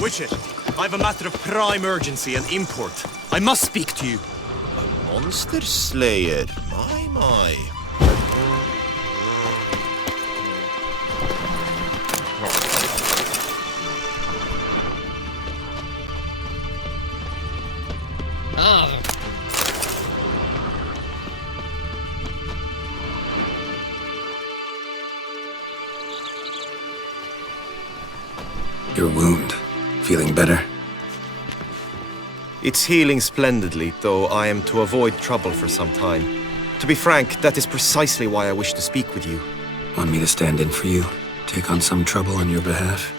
Witcher, I have a matter of prime urgency and import. I must speak to you. A monster slayer? My. Your wound. Feeling better? It's healing splendidly, though I am to avoid trouble for some time. To be frank, that is precisely why I wish to speak with you. Want me to stand in for you? Take on some trouble on your behalf?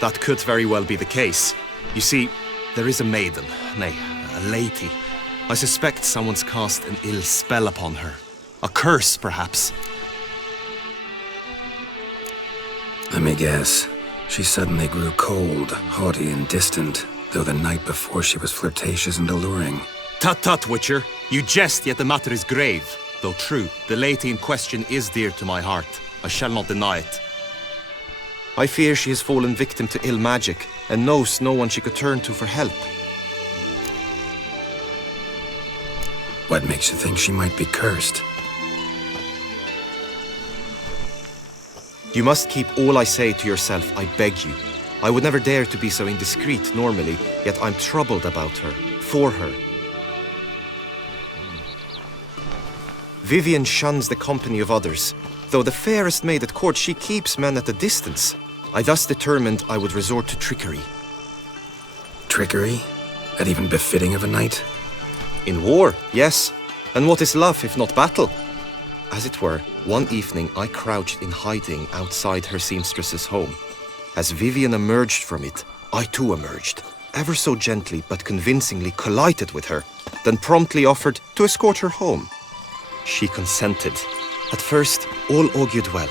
That could very well be the case. You see, there is a maiden, nay, a lady. I suspect someone's cast an ill spell upon her. A curse, perhaps. Let me guess. She suddenly grew cold, haughty, and distant, though the night before she was flirtatious and alluring. Tut, Witcher. You jest, yet the matter is grave. Though true, the lady in question is dear to my heart. I shall not deny it. I fear she has fallen victim to ill magic, and knows no one she could turn to for help. What makes you think she might be cursed? You must keep all I say to yourself, I beg you. I would never dare to be so indiscreet normally, yet I'm troubled about her, for her. Vivian shuns the company of others. Though the fairest maid at court, she keeps men at a distance. I thus determined I would resort to trickery. Trickery? That even befitting of a knight? In war, yes. And what is love if not battle? As it were, one evening I crouched in hiding outside her seamstress's home. As Vivian emerged from it, I too emerged, ever so gently but convincingly collided with her, then promptly offered to escort her home. She consented. At first, all augured well.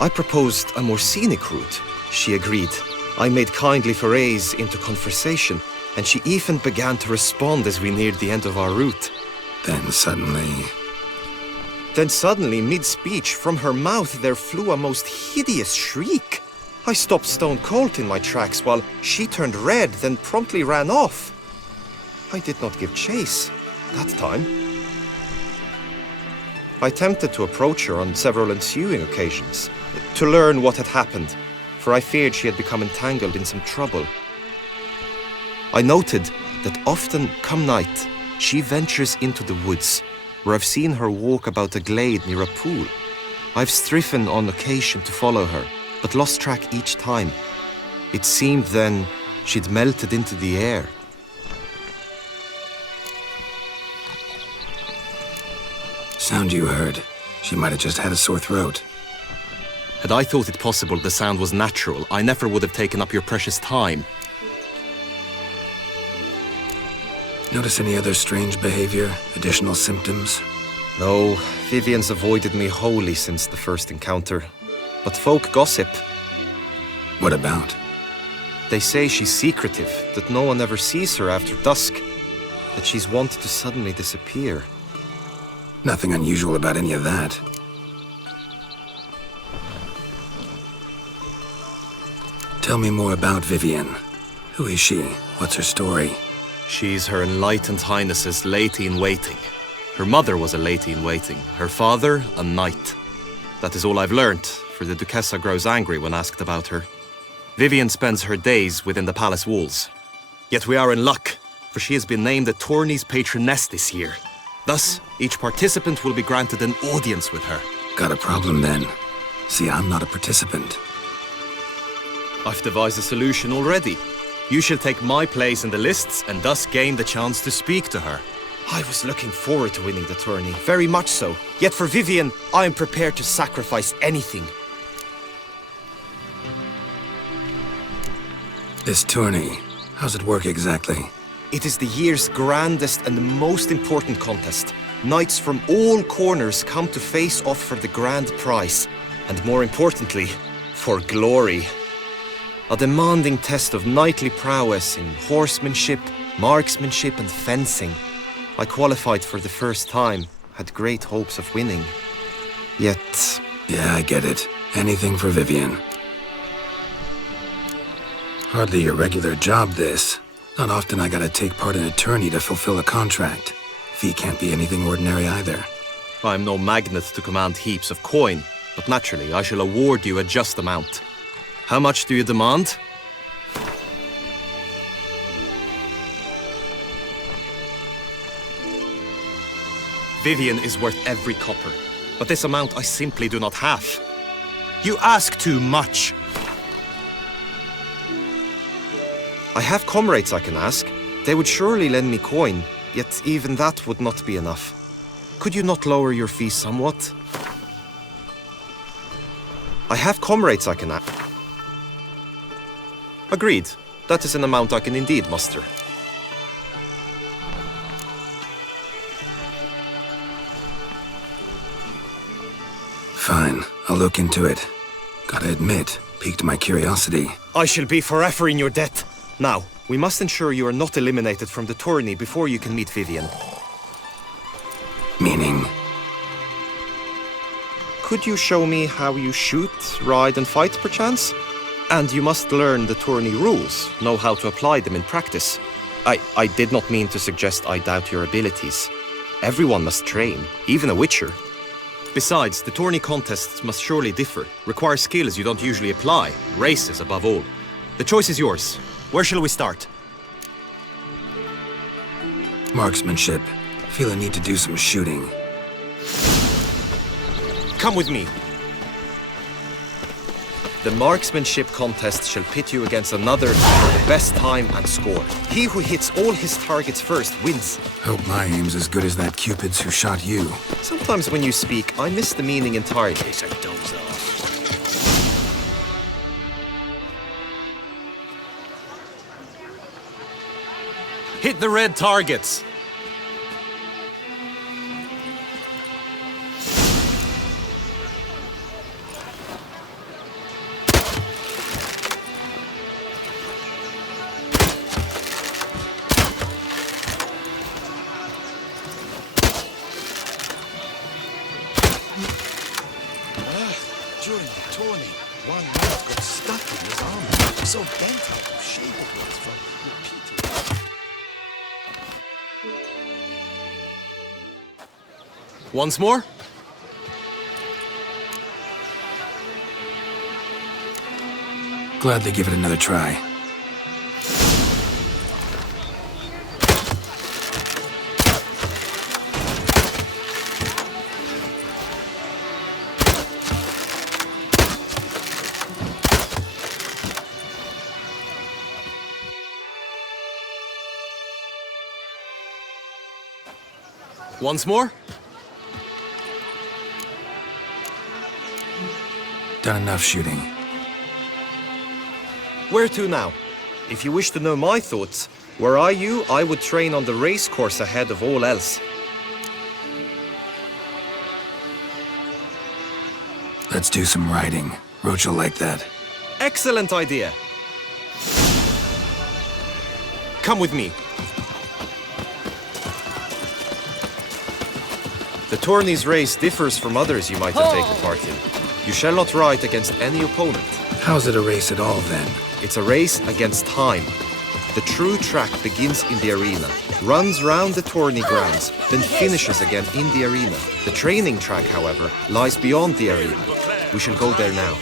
I proposed a more scenic route. She agreed. I made kindly forays into conversation, and she even began to respond as we neared the end of our route. Then suddenly, mid-speech, from her mouth there flew a most hideous shriek. I stopped stone cold in my tracks while she turned red, then promptly ran off. I did not give chase that time. I attempted to approach her on several ensuing occasions, to learn what had happened, for I feared she had become entangled in some trouble. I noted that often, come night, she ventures into the woods, where I've seen her walk about a glade near a pool. I've striven on occasion to follow her, but lost track each time. It seemed then she'd melted into the air. Sound you heard. She might have just had a sore throat. Had I thought it possible the sound was natural, I never would have taken up your precious time. Notice any other strange behavior? Additional symptoms? No, Vivian's avoided me wholly since the first encounter. But folk gossip. What about? They say she's secretive, that no one ever sees her after dusk, that she's wont to suddenly disappear. Nothing unusual about any of that. Tell me more about Vivian. Who is she? What's her story? She's Her Enlightened Highness's lady-in-waiting. Her mother was a lady-in-waiting, her father a knight. That is all I've learnt, for the Duchessa grows angry when asked about her. Vivian spends her days within the palace walls. Yet we are in luck, for she has been named the tourney's patroness this year. Thus, each participant will be granted an audience with her. Got a problem then. See, I'm not a participant. I've devised a solution already. You shall take my place in the lists and thus gain the chance to speak to her. I was looking forward to winning the tourney, very much so. Yet for Vivian, I am prepared to sacrifice anything. This tourney, how's it work exactly? It is the year's grandest and most important contest. Knights from all corners come to face off for the grand prize. And more importantly, for glory. A demanding test of knightly prowess in horsemanship, marksmanship and fencing. I qualified for the first time, had great hopes of winning. Yet... Yeah, I get it. Anything for Vivian. Hardly a regular job, this. Not often I gotta take part in a tourney to fulfill a contract. Fee can't be anything ordinary either. I am no magnet to command heaps of coin, but naturally I shall award you a just amount. How much do you demand? Vivian is worth every copper, but this amount I simply do not have. You ask too much. I have comrades I can ask. They would surely lend me coin, yet even that would not be enough. Could you not lower your fee somewhat? I have comrades I can ask. Agreed. That is an amount I can indeed muster. Fine, I'll look into it. Gotta admit, piqued my curiosity. I shall be forever in your debt. Now, we must ensure you are not eliminated from the tourney before you can meet Vivian. Meaning? Could you show me how you shoot, ride and fight, perchance? And you must learn the tourney rules, know how to apply them in practice. I did not mean to suggest I doubt your abilities. Everyone must train, even a witcher. Besides, the tourney contests must surely differ, require skills you don't usually apply, races above all. The choice is yours. Where shall we start? Marksmanship. Feel a need to do some shooting. Come with me. The marksmanship contest shall pit you against another for the best time and score. He who hits all his targets first wins. Hope my aim's as good as that Cupid's who shot you. Sometimes when you speak, I miss the meaning entirely. Hit the red targets. During the tourney, one man got stuck in his armor, so bent how shape it was from repeating. Once more? Gladly give it another try. Once more? Done enough shooting. Where to now? If you wish to know my thoughts, were I you, I would train on the race course ahead of all else. Let's do some riding. Roach will like that. Excellent idea. Come with me. The tourney's race differs from others you might have taken part in. You shall not ride against any opponent. How's it a race at all, then? It's a race against time. The true track begins in the arena, runs round the tourney grounds, then finishes again in the arena. The training track, however, lies beyond the arena. We shall go there now.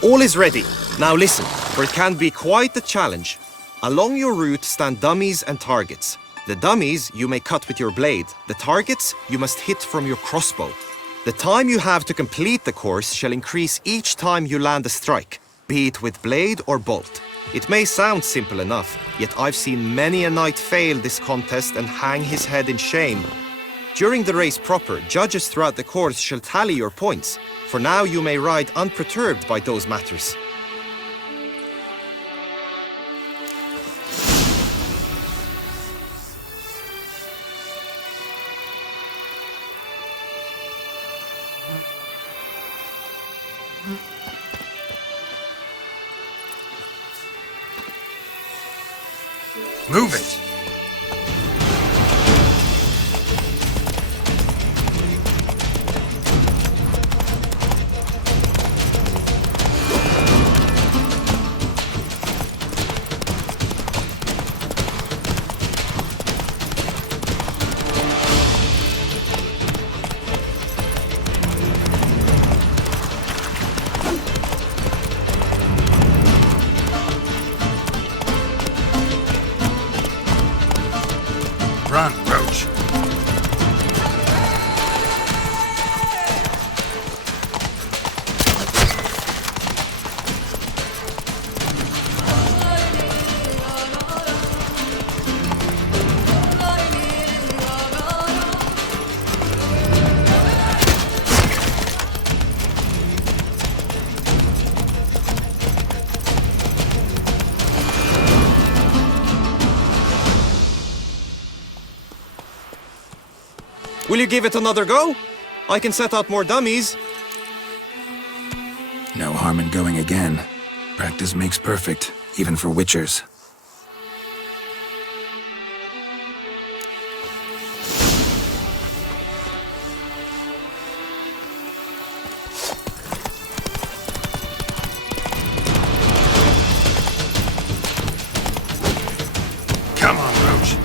All is ready. Now listen, for it can be quite a challenge. Along your route stand dummies and targets. The dummies you may cut with your blade. The targets you must hit from your crossbow. The time you have to complete the course shall increase each time you land a strike, be it with blade or bolt. It may sound simple enough, yet I've seen many a knight fail this contest and hang his head in shame. During the race proper, judges throughout the course shall tally your points. For now you may ride unperturbed by those matters. Move it! Run, Roach. Will you give it another go? I can set out more dummies. No harm in going again. Practice makes perfect, even for witchers. Come on, Roach.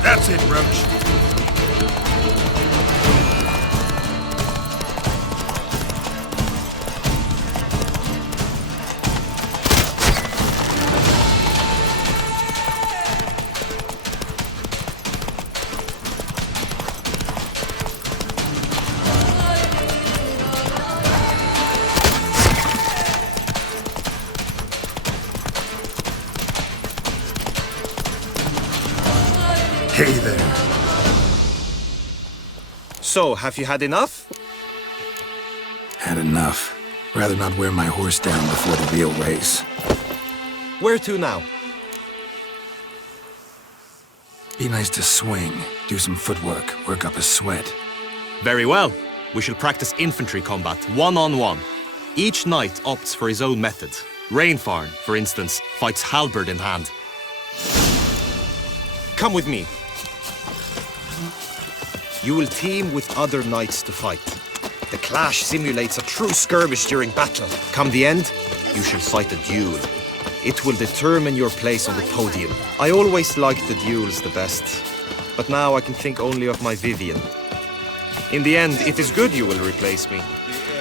That's it, Roach. Hey there. So, have you had enough? Had enough. Rather not wear my horse down before the real race. Where to now? Be nice to swing, do some footwork, work up a sweat. Very well. We shall practice infantry combat, one-on-one. Each knight opts for his own method. Rainfarn, for instance, fights halberd in hand. Come with me. You will team with other knights to fight. The clash simulates a true skirmish during battle. Come the end, you shall fight a duel. It will determine your place on the podium. I always liked the duels the best, but now I can think only of my Vivian. In the end, it is good you will replace me.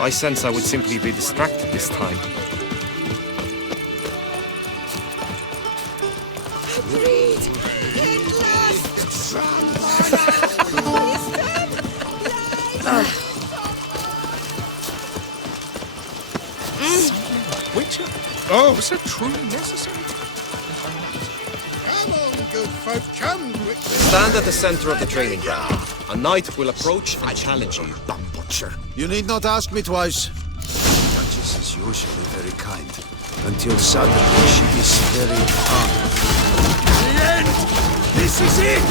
I sense I would simply be distracted this time. Witcher? Oh, was that truly necessary? Come on, good folk, come quickly. Stand at the center of the training ground. A knight will approach and challenge you. Bum butcher. You need not ask me twice. Duchess is usually very kind, until suddenly she is very hard. The end! This is it!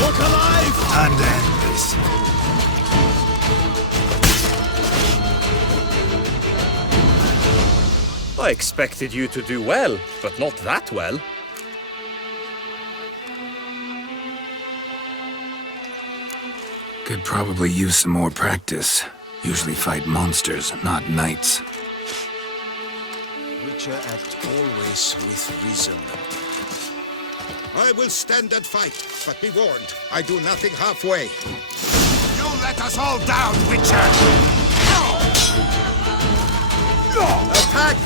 Walk alive! Time to end this. I expected you to do well, but not that well. Could probably use some more practice. Usually fight monsters, not knights. Witcher act always with reason. I will stand and fight, but be warned, I do nothing halfway. You let us all down, Witcher! Attack!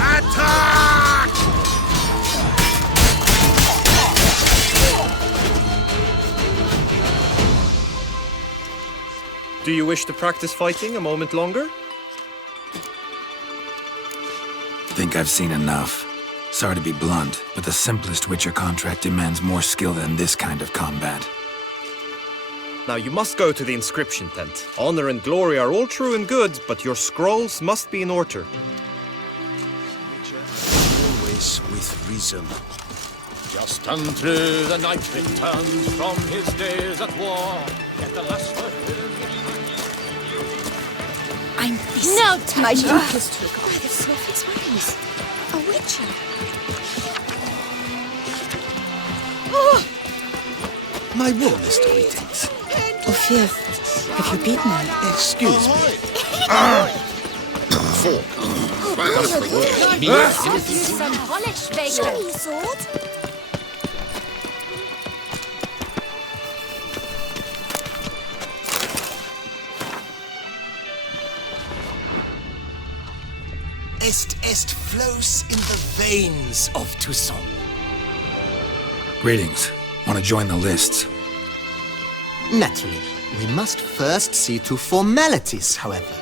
Attack! Do you wish to practice fighting a moment longer? Think I've seen enough. Sorry to be blunt, but the simplest Witcher contract demands more skill than this kind of combat. Now you must go to the inscription tent. Honor and glory are all true and good, but your scrolls must be in order. Witcher act always with reason. Just unthrough the knight returns from his days at war. Yet the last word I'm this. No touch. My deepest regard. The Sophie's ways. A witcher. My warmest greetings. Ophir, have you beaten her? Excuse me. Some polish bacon. Sword? Est flows in the veins of Toussaint. Greetings. Want to join the lists? Naturally, we must first see to formalities, however.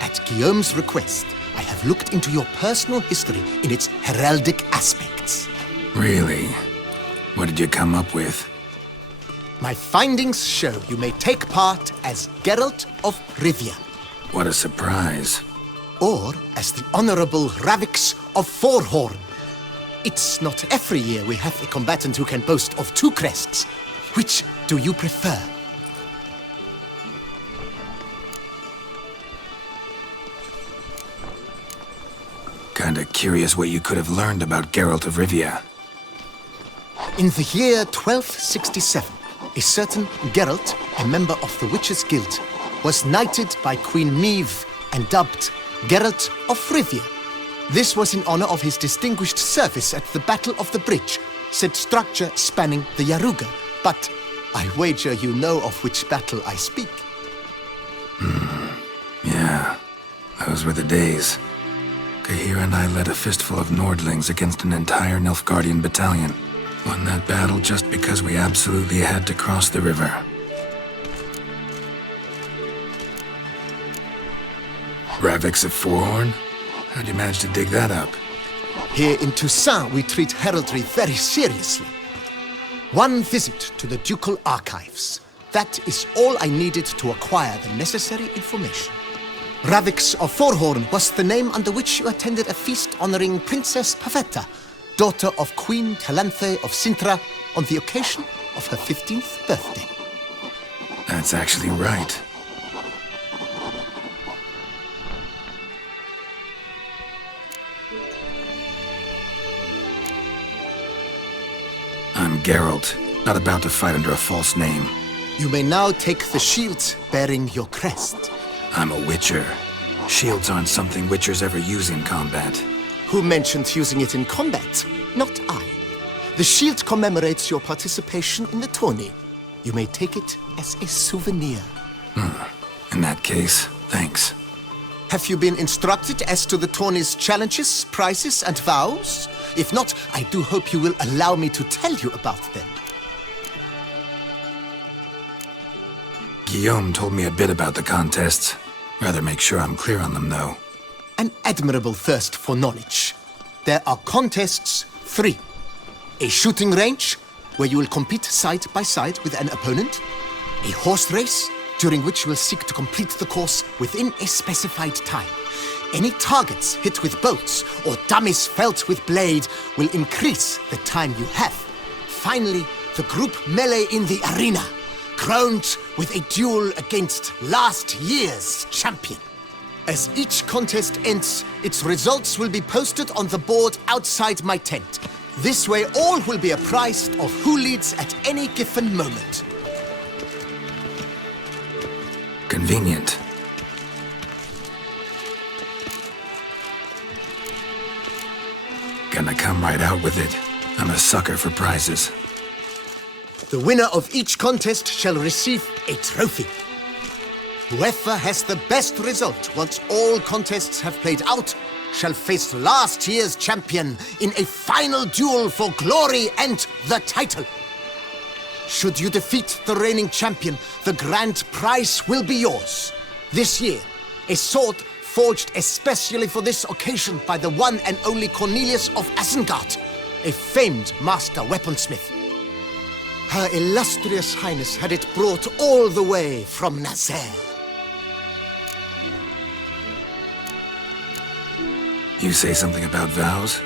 At Guillaume's request, I have looked into your personal history in its heraldic aspects. Really? What did you come up with? My findings show you may take part as Geralt of Rivia, What a surprise. or as the Honorable Ravix of Forhorn. It's not every year we have a combatant who can boast of 2 crests. Which do you prefer? Kinda curious what you could have learned about Geralt of Rivia. In the year 1267, a certain Geralt, a member of the Witches' Guild, was knighted by Queen Meve and dubbed Geralt of Rivia. This was in honor of his distinguished service at the Battle of the Bridge, said structure spanning the Yaruga. But I wager you know of which battle I speak. Yeah, those were the days. Kahira and I led a fistful of Nordlings against an entire Nilfgaardian battalion. Won that battle just because we absolutely had to cross the river. Ravix of Forhorn? How'd you manage to dig that up? Here in Toussaint, we treat heraldry very seriously. One visit to the ducal archives. That is all I needed to acquire the necessary information. Ravix of Forhorn was the name under which you attended a feast honoring Princess Pavetta, daughter of Queen Calanthe of Sintra, on the occasion of her 15th birthday. That's actually right. I'm Geralt, not about to fight under a false name. You may now take the shield bearing your crest. I'm a Witcher. Shields aren't something Witchers ever use in combat. Who mentioned using it in combat? Not I. The shield commemorates your participation in the tourney. You may take it as a souvenir. In that case, thanks. Have you been instructed as to the tourney's challenges, prizes, and vows? If not, I do hope you will allow me to tell you about them. Guillaume told me a bit about the contests. Rather make sure I'm clear on them, though. An admirable thirst for knowledge. There are contests 3. A shooting range, where you will compete side by side with an opponent. A horse race, during which you will seek to complete the course within a specified time. Any targets hit with bolts or dummies felt with blade will increase the time you have. Finally, the group melee in the arena, crowned with a duel against last year's champion. As each contest ends, its results will be posted on the board outside my tent. This way, all will be apprised of who leads at any given moment. Convenient. Gonna come right out with it. I'm a sucker for prizes. The winner of each contest shall receive a trophy. Whoever has the best result once all contests have played out shall face last year's champion in a final duel for glory and the title. Should you defeat the reigning champion, the grand prize will be yours. This year, a sword forged especially for this occasion by the one and only Cornelius of Isengard, a famed master weaponsmith. Her illustrious highness had it brought all the way from Nazaire. You say something about vows?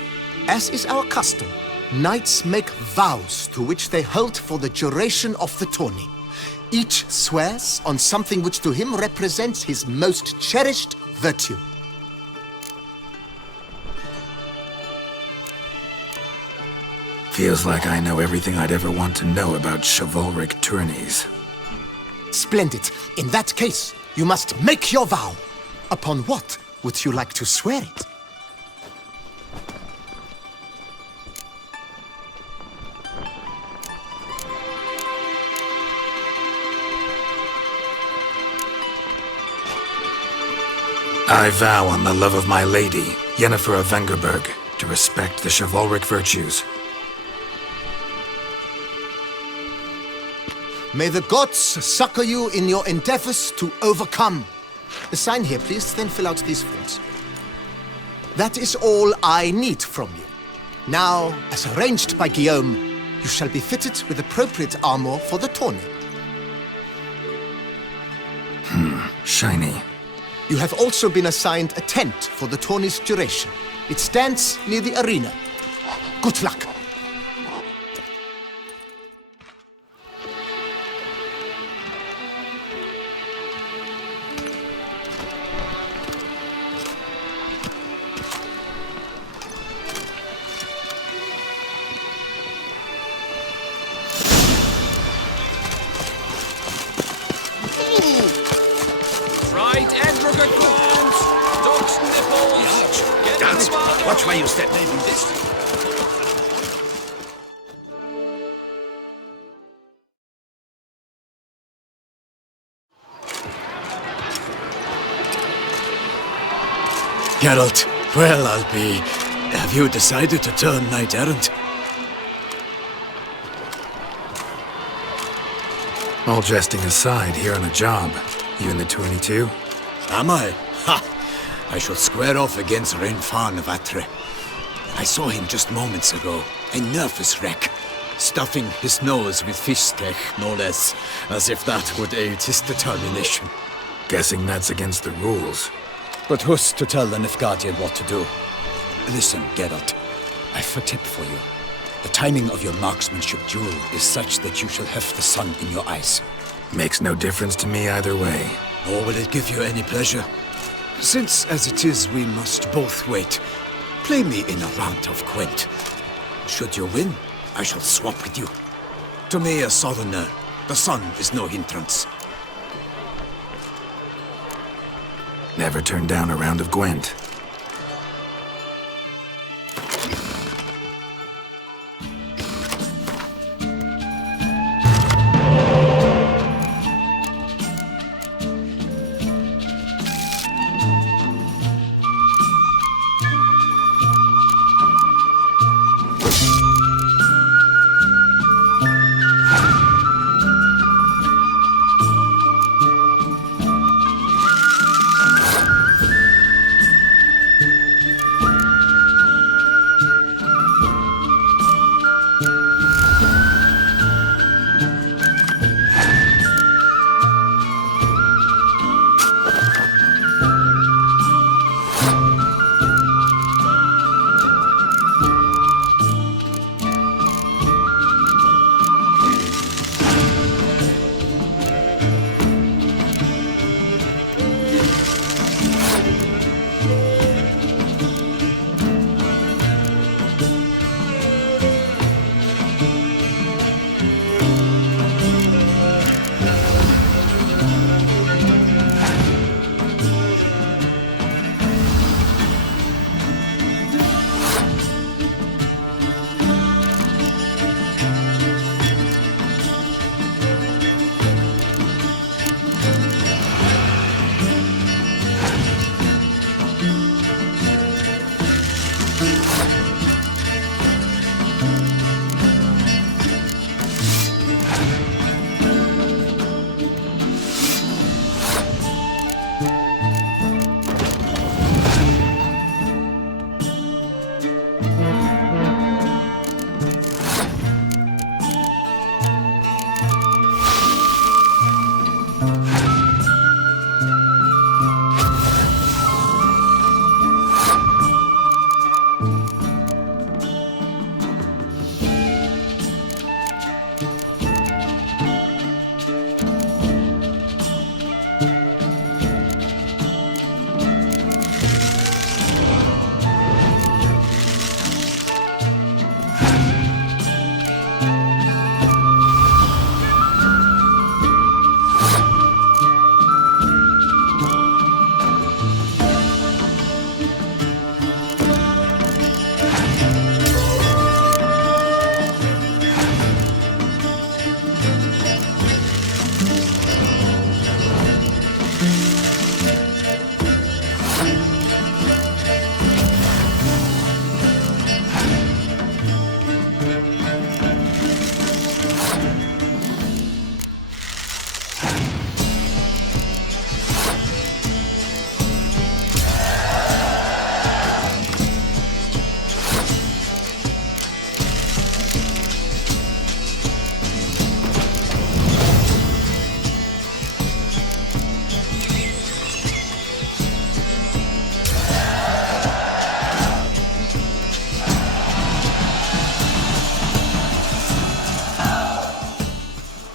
As is our custom, Knights make vows to which they hold for the duration of the tourney. Each swears on something which to him represents his most cherished virtue. Feels like I know everything I'd ever want to know about chivalric tourneys. Splendid. In that case, you must make your vow. Upon what would you like to swear it? I vow on the love of my lady, Yennefer of Vengerberg, to respect the chivalric virtues. May the gods succor you in your endeavors to overcome. Sign here, please, then fill out these forms. That is all I need from you. Now, as arranged by Guillaume, you shall be fitted with appropriate armor for the tourney. Shiny. You have also been assigned a tent for the tourney's duration. It stands near the arena. Good luck. Watch where you step, maybe this. Geralt, well, I'll be... Have you decided to turn knight-errant? All jesting aside, here on a job. You in the tourney too? Am I? Ha! I shall square off against Renfan of Atre. I saw him just moments ago, a nervous wreck, stuffing his nose with fish steak, no less, as if that would aid his determination. Guessing that's against the rules. But who's to tell the Nilfgaardian what to do? Listen, Geralt, I've a tip for you. The timing of your marksmanship duel is such that you shall have the sun in your eyes. Makes no difference to me either way. Nor will it give you any pleasure. Since, as it is, we must both wait, play me in a round of Gwent. Should you win, I shall swap with you. To me, a southerner, the sun is no hindrance. Never turn down a round of Gwent.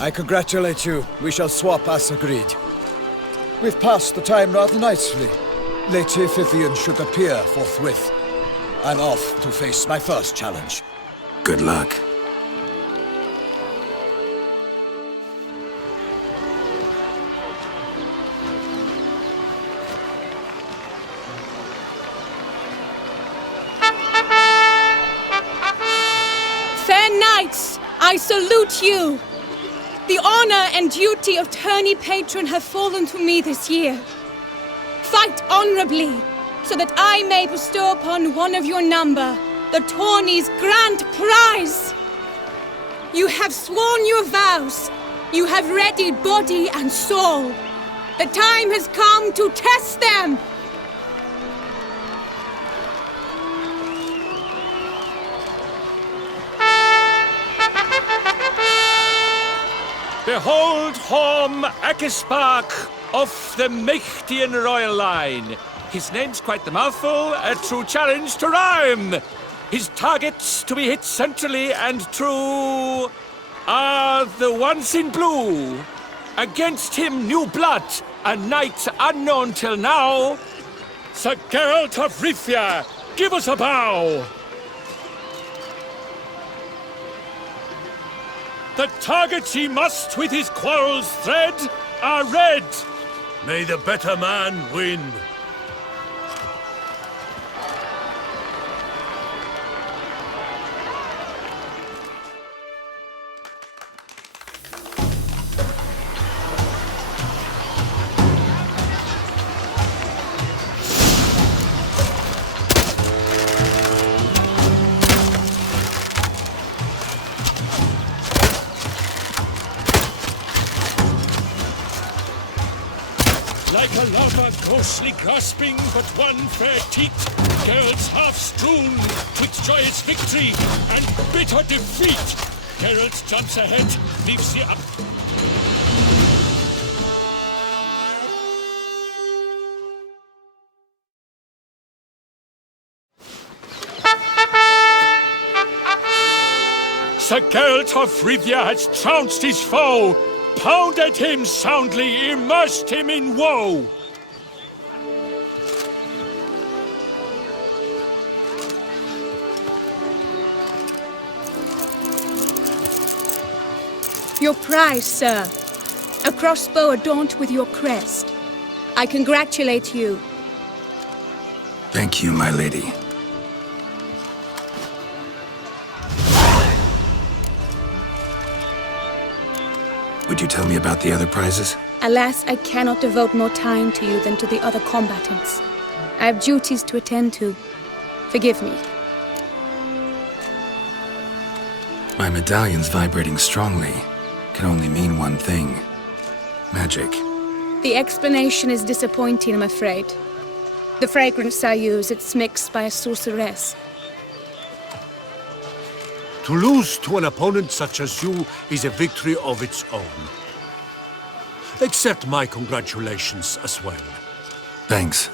I congratulate you. We shall swap as agreed. We've passed the time rather nicely. Lady Vivian should appear forthwith. I'm off to face my first challenge. Good luck. Fair knights, I salute you. The honor and duty of tourney patron have fallen to me this year. Fight honorably, so that I may bestow upon one of your number the tourney's grand prize. You have sworn your vows. You have readied body and soul. The time has come to test them. Behold Horm Akispark of the Mächtigen Royal line. His name's quite the mouthful, a true challenge to rhyme. His targets to be hit centrally and true are the ones in blue. Against him new blood, a knight unknown till now. Sir Geralt of Rivia, give us a bow. The targets he must with his quarrels thread are red. May the better man win. Like a lava ghostly grasping but one fair teat, Geralt's half strewn with joyous victory and bitter defeat. Geralt jumps ahead, leaves the up. Sir Geralt of Rivia has trounced his foe, pounded him soundly, immersed him in woe. Your prize, sir. A crossbow adorned with your crest. I congratulate you. Thank you, my lady. Would you tell me about the other prizes? Alas, I cannot devote more time to you than to the other combatants. I have duties to attend to. Forgive me. My medallion's vibrating strongly. Can only mean one thing. Magic. The explanation is disappointing, I'm afraid. The fragrance I use, it's mixed by a sorceress. To lose to an opponent such as you is a victory of its own. Accept my congratulations as well. Thanks.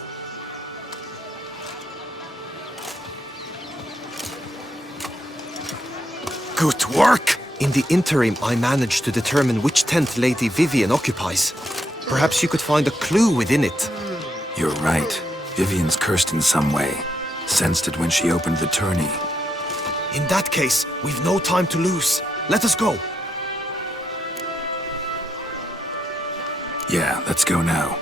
Good work! In the interim, I managed to determine which tent Lady Vivian occupies. Perhaps you could find a clue within it. You're right. Vivian's cursed in some way. Sensed it when she opened the tourney. In that case, we've no time to lose. Let us go. Yeah, let's go now.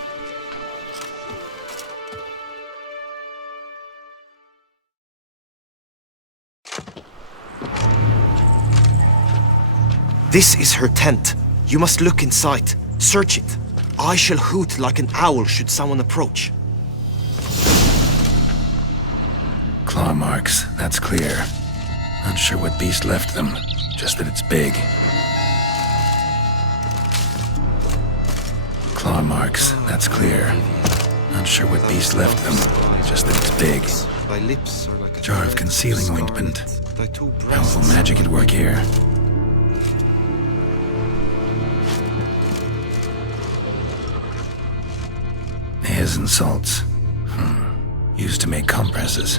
This is her tent. You must look inside. Search it. I shall hoot like an owl should someone approach. Claw marks, that's clear. Not sure what beast left them, just that it's big. Claw marks, that's clear. Not sure what beast left them, just that it's big. Thy lips are like a Jar of concealing ointment. Thy two Powerful magic at work here. Hairs and salts. Used to make compresses.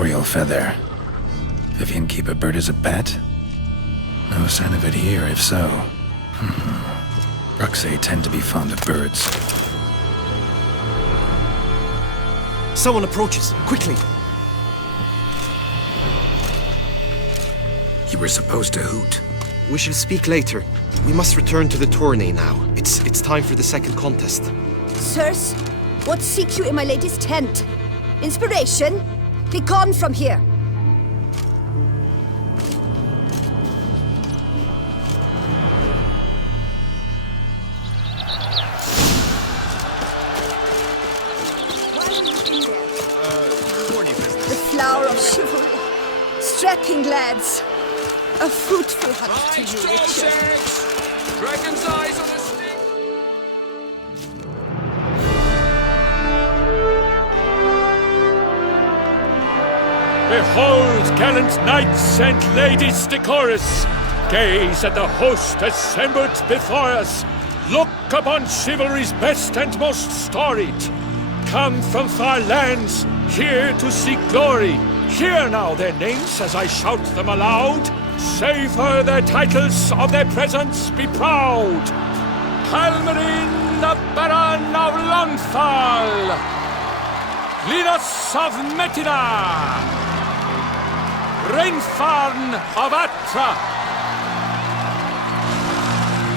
Oriole feather. Vivian keep a bird as a pet? No sign of it here, if so. Bruxay tend to be fond of birds. Someone approaches. Quickly! You were supposed to hoot. We shall speak later. We must return to the tourney now. It's time for the second contest. Sirs, what seek you in my lady's tent? Inspiration? Be gone from here! The flower of chivalry. Striking lads. A fruitful hunt to you, Richard. Dragon's eyes on the stick! Behold, gallant knights and ladies decorous! Gaze at the host assembled before us! Look upon chivalry's best and most storied! Come from far lands, here to seek glory! Hear now their names as I shout them aloud! Savor their titles, of their presence be proud! Halmarin, the Baron of Lonfall! Linus of Metina! Reinfarn of Atra!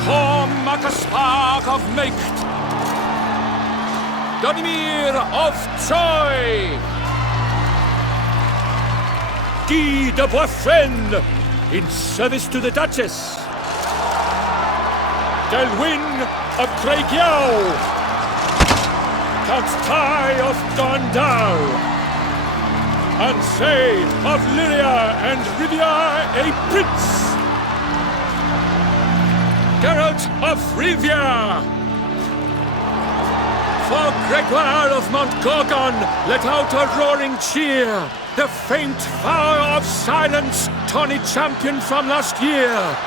Horm Akaspark of Meicht! Donimir of Troy! Guy de Boisfren, in service to the Duchess. Delwyn of Craigiau. Count Tai of Gondal. Ansay of Lyria and Rivia a prince. Geralt of Rivia. For Gregoire of Montgorgon, let out a roaring cheer. The faint vow of silence, tourney champion from last year.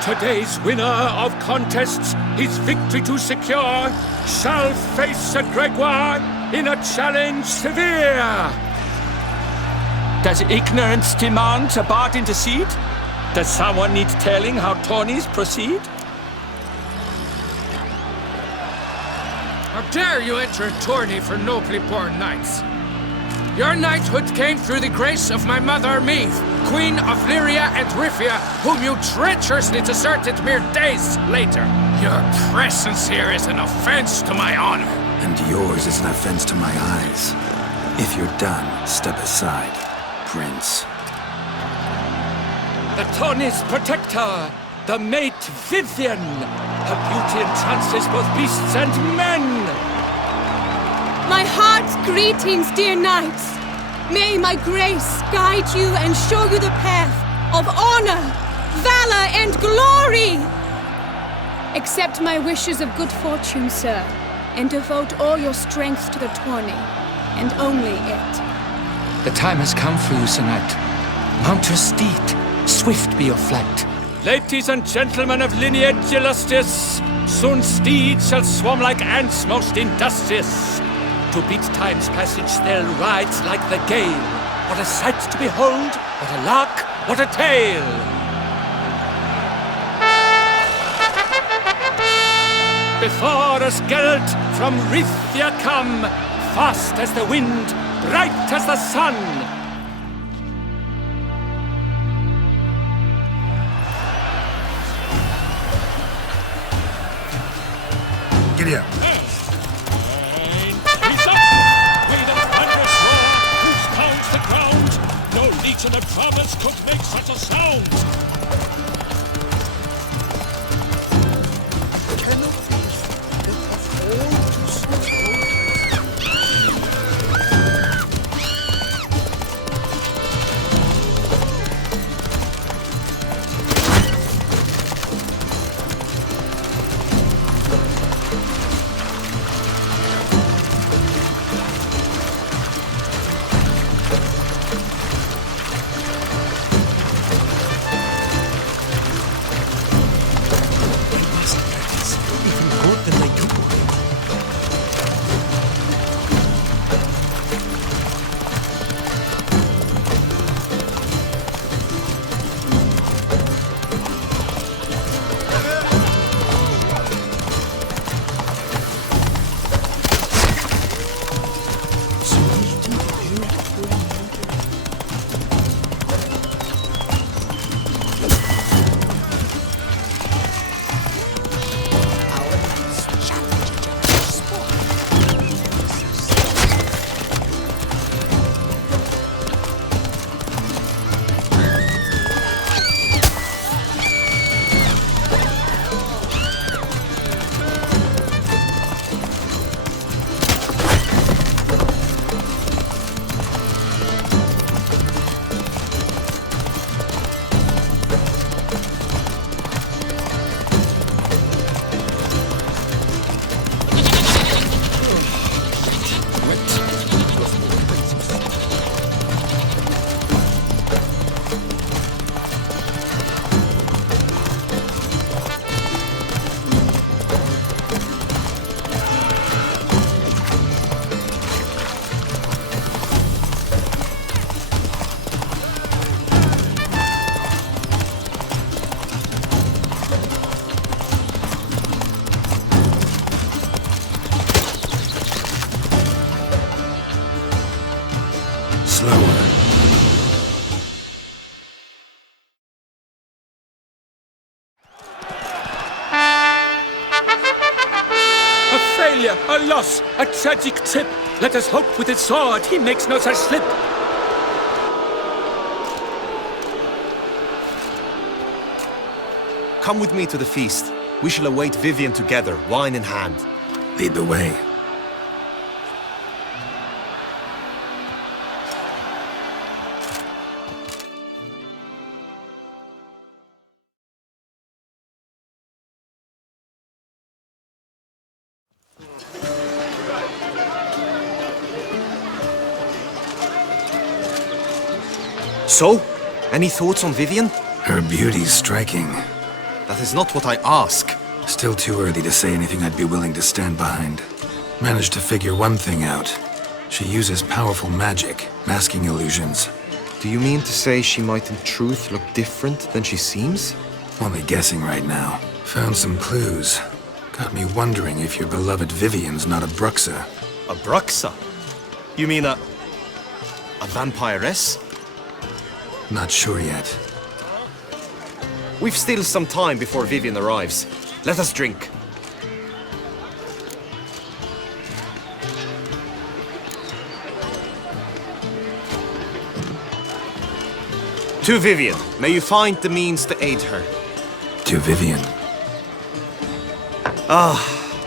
Today's winner of contests, his victory to secure, shall face a Gregoire in a challenge severe. Does ignorance demand a bard intercede? Does someone need telling how tourneys proceed? How dare you enter a tourney for nobly born knights? Your knighthood came through the grace of my mother Meath, Queen of Lyria and Rivia, whom you treacherously deserted mere days later. Your presence here is an offense to my honor. And yours is an offense to my eyes. If you're done, step aside, Prince. The tourney's protector, the mate Vivian. Her beauty entrances both beasts and men. My heart's greetings, dear knights. May my grace guide you and show you the path of honor, valor, and glory. Accept my wishes of good fortune, sir, and devote all your strength to the tourney, and only it. The time has come for you, Sir Knight. Mount your steed, swift be your flight. Ladies and gentlemen of lineage illustrious, soon steeds shall swarm like ants most industrious. To beat time's passage, they'll ride like the gale. What a sight to behold, what a lark, what a tale! Before us Geralt from Rithia come, fast as the wind, bright as the sun. Giddy up. Legion of drummers could make such a sound! loss, a tragic trip. Let us hope with his sword he makes no such slip. Come with me to the feast. We shall await Vivian together, wine in hand. Lead the way. So, any thoughts on Vivian? Her beauty's striking. That is not what I ask. Still too early to say anything I'd be willing to stand behind. Managed to figure one thing out. She uses powerful magic, masking illusions. Do you mean to say she might in truth look different than she seems? Only guessing right now. Found some clues. Got me wondering if your beloved Vivian's not a Bruxa. A Bruxa? You mean a vampiress? Not sure yet. We've still some time before Vivian arrives. Let us drink. To Vivian, may you find the means to aid her. To Vivian.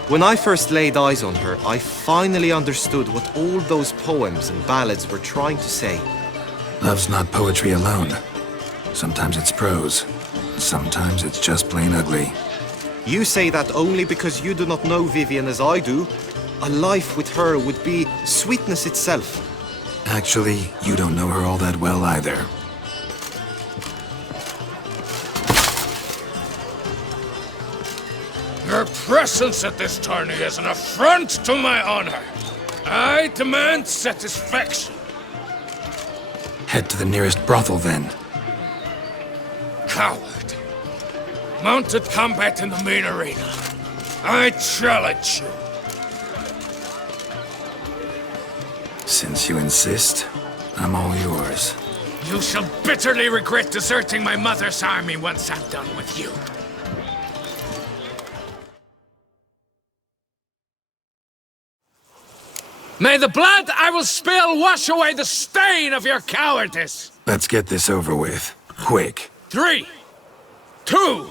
When I first laid eyes on her, I finally understood what all those poems and ballads were trying to say. Love's not poetry alone. Sometimes it's prose. Sometimes it's just plain ugly. You say that only because you do not know Vivian as I do. A life with her would be sweetness itself. Actually, you don't know her all that well either. Your presence at this tourney is an affront to my honor. I demand satisfaction. Head to the nearest brothel, then. Coward. Mounted combat in the main arena. I challenge you. Since you insist, I'm all yours. You shall bitterly regret deserting my mother's army once I'm done with you. May the blood I will spill wash away the stain of your cowardice! Let's get this over with. Quick. 3, 2,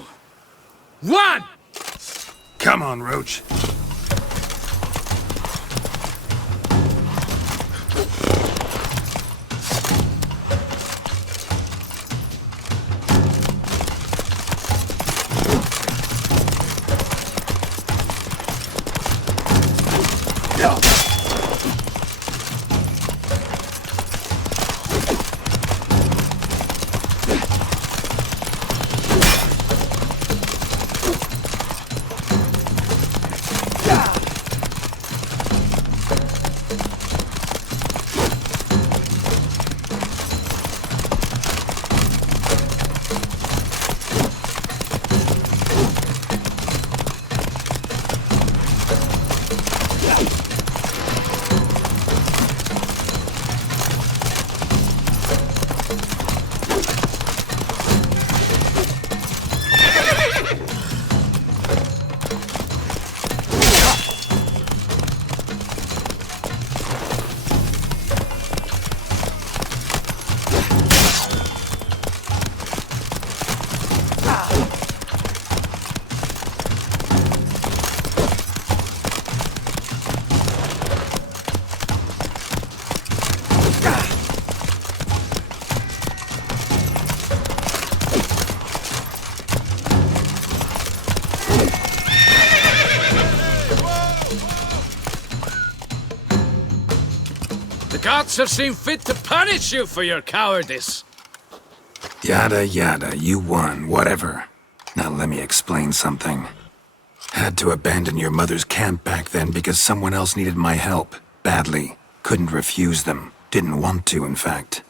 1! Come on, Roach. The gods have seen fit to punish you for your cowardice. Yada yada, you won, whatever. Now let me explain something. Had to abandon your mother's camp back then because someone else needed my help, badly. Couldn't refuse them. Didn't want to, in fact.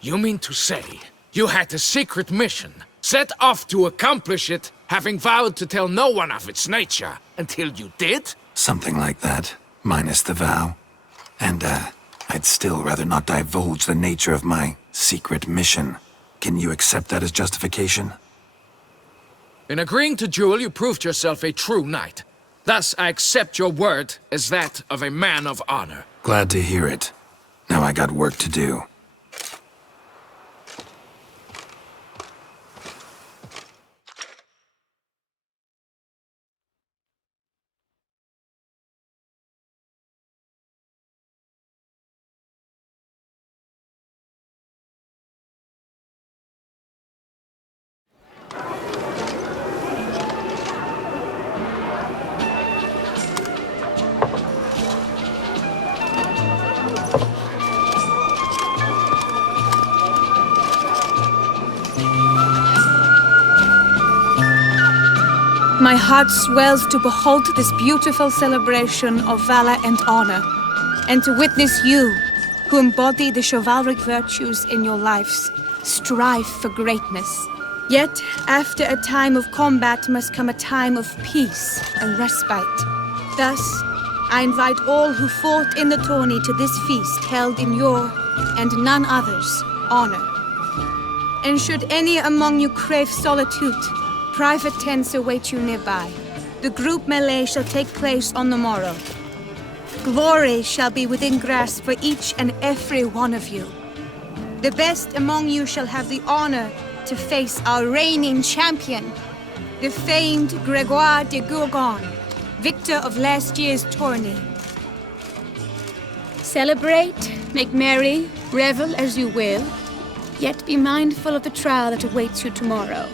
You mean to say you had a secret mission, set off to accomplish it, having vowed to tell no one of its nature, until you did? Something like that, minus the vow. And, I'd still rather not divulge the nature of my secret mission. Can you accept that as justification? In agreeing to duel, you proved yourself a true knight. Thus, I accept your word as that of a man of honor. Glad to hear it. Now I got work to do. My heart swells to behold this beautiful celebration of valor and honor, and to witness you, who embody the chivalric virtues in your lives, strive for greatness. Yet, after a time of combat must come a time of peace and respite. Thus, I invite all who fought in the tourney to this feast held in your, and none other's, honor. And should any among you crave solitude, private tents await you nearby. The group melee shall take place on the morrow. Glory shall be within grasp for each and every one of you. The best among you shall have the honor to face our reigning champion, the famed Gregoire de Gourgon, victor of last year's tourney. Celebrate, make merry, revel as you will, yet be mindful of the trial that awaits you tomorrow.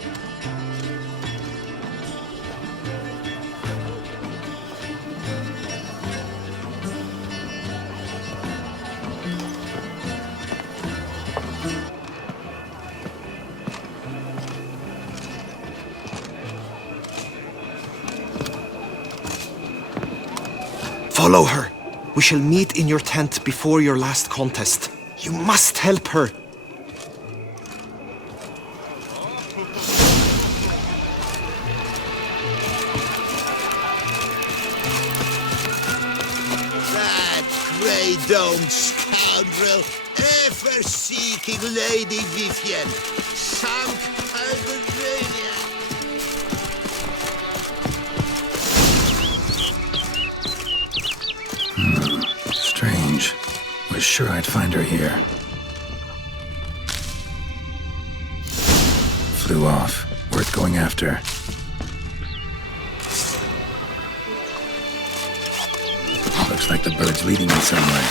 Follow her. We shall meet in your tent before your last contest. You must help her. That grey-domed scoundrel, ever-seeking Lady Vivienne, sunk Albania. Strange. Was sure I'd find her here. Flew off. Worth going after. Looks like the bird's leading me somewhere.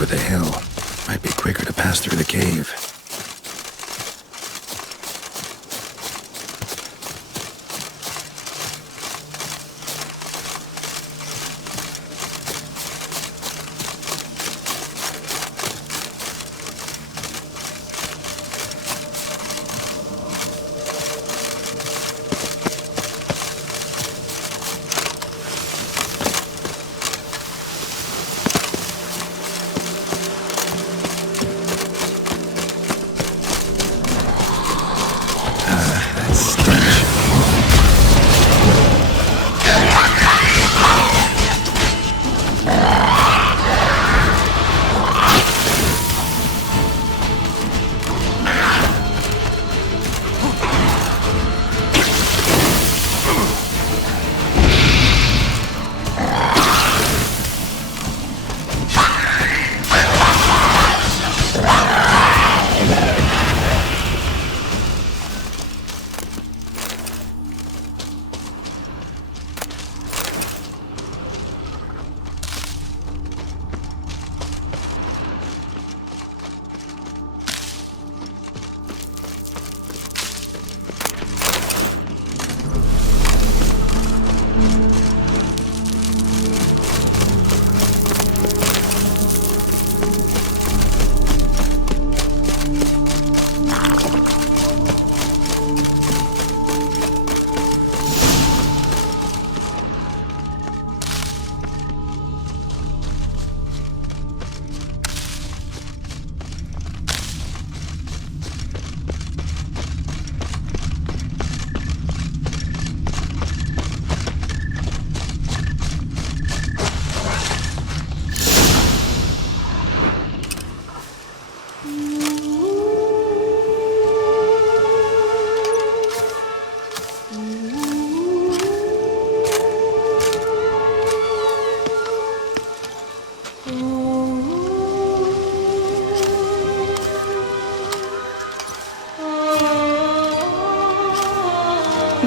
over the hill. Might be quicker to pass through the cave.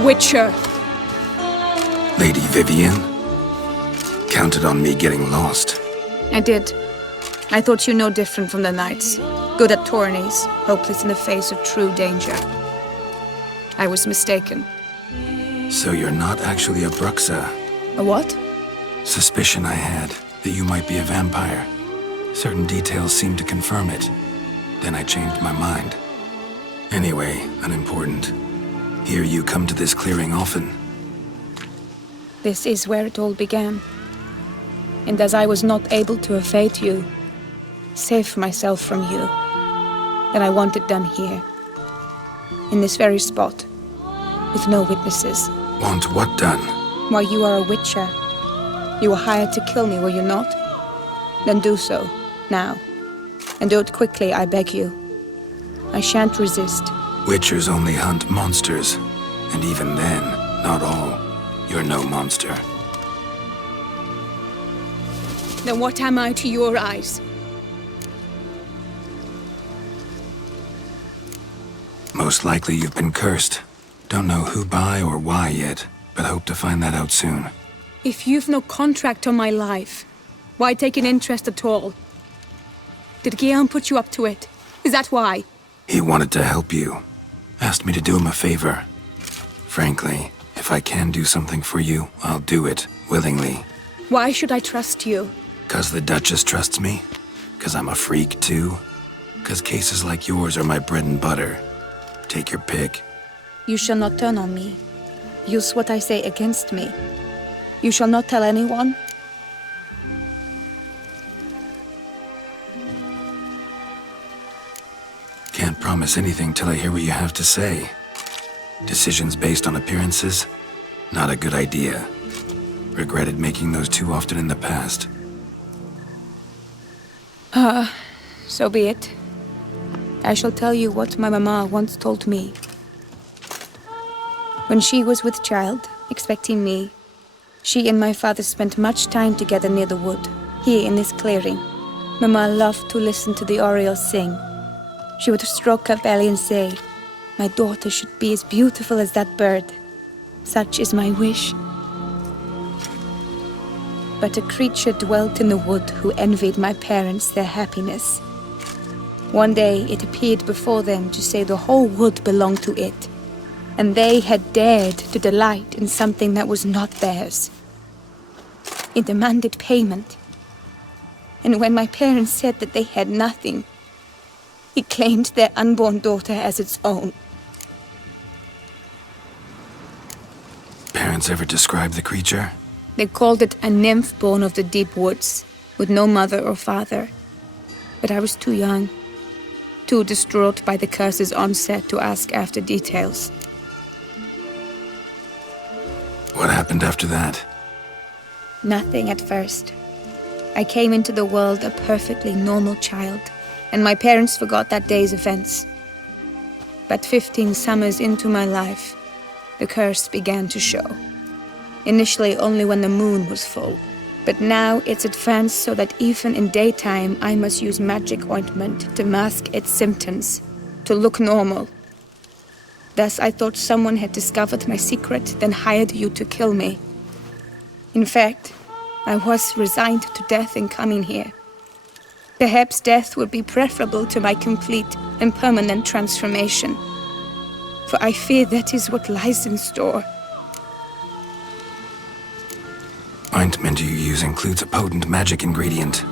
Witcher. Lady Vivian? Counted on me getting lost. I did. I thought you no different from the knights. Good at tourneys, hopeless in the face of true danger. I was mistaken. So you're not actually a Bruxa? A what? Suspicion I had, that you might be a vampire. Certain details seemed to confirm it. Then I changed my mind. Anyway, unimportant. Hear you come to this clearing often. This is where it all began. And as I was not able to evade you, save myself from you, then I want it done here. In this very spot. With no witnesses. Want what done? Why, you are a witcher. You were hired to kill me, were you not? Then do so, now. And do it quickly, I beg you. I shan't resist. Witchers only hunt monsters. And even then, not all. You're no monster. Then what am I to your eyes? Most likely you've been cursed. Don't know who by or why yet, but hope to find that out soon. If you've no contract on my life, why take an interest at all? Did Guillaume put you up to it? Is that why? He wanted to help you. Asked me to do him a favor. Frankly, if I can do something for you, I'll do it, willingly. Why should I trust you? 'Cause the Duchess trusts me? 'Cause I'm a freak, too? 'Cause cases like yours are my bread and butter. Take your pick. You shall not turn on me. Use what I say against me. You shall not tell anyone? Can't promise anything till I hear what you have to say. Decisions based on appearances? Not a good idea. Regretted making those too often in the past. So be it. I shall tell you what my mama once told me. When she was with child, expecting me, she and my father spent much time together near the wood, here in this clearing. Mama loved to listen to the Oriole sing. She would stroke her belly and say, "My daughter should be as beautiful as that bird. Such is my wish." but a creature dwelt in the wood who envied my parents their happiness. One day it appeared before them to say the whole wood belonged to it, and they had dared to delight in something that was not theirs. It demanded payment, and when my parents said that they had nothing, it claimed their unborn daughter as its own. Parents ever describe the creature? They called it a nymph born of the deep woods, with no mother or father. But I was too young, too distraught by the curse's onset to ask after details. What happened after that? Nothing at first. I came into the world a perfectly normal child, and my parents forgot that day's events. But 15 summers into my life, the curse began to show. Initially only when the moon was full, but now it's advanced so that even in daytime I must use magic ointment to mask its symptoms, to look normal. Thus I thought someone had discovered my secret, then hired you to kill me. In fact, I was resigned to death in coming here. Perhaps death would be preferable to my complete and permanent transformation, for I fear that is what lies in store. Ointment you use includes a potent magic ingredient.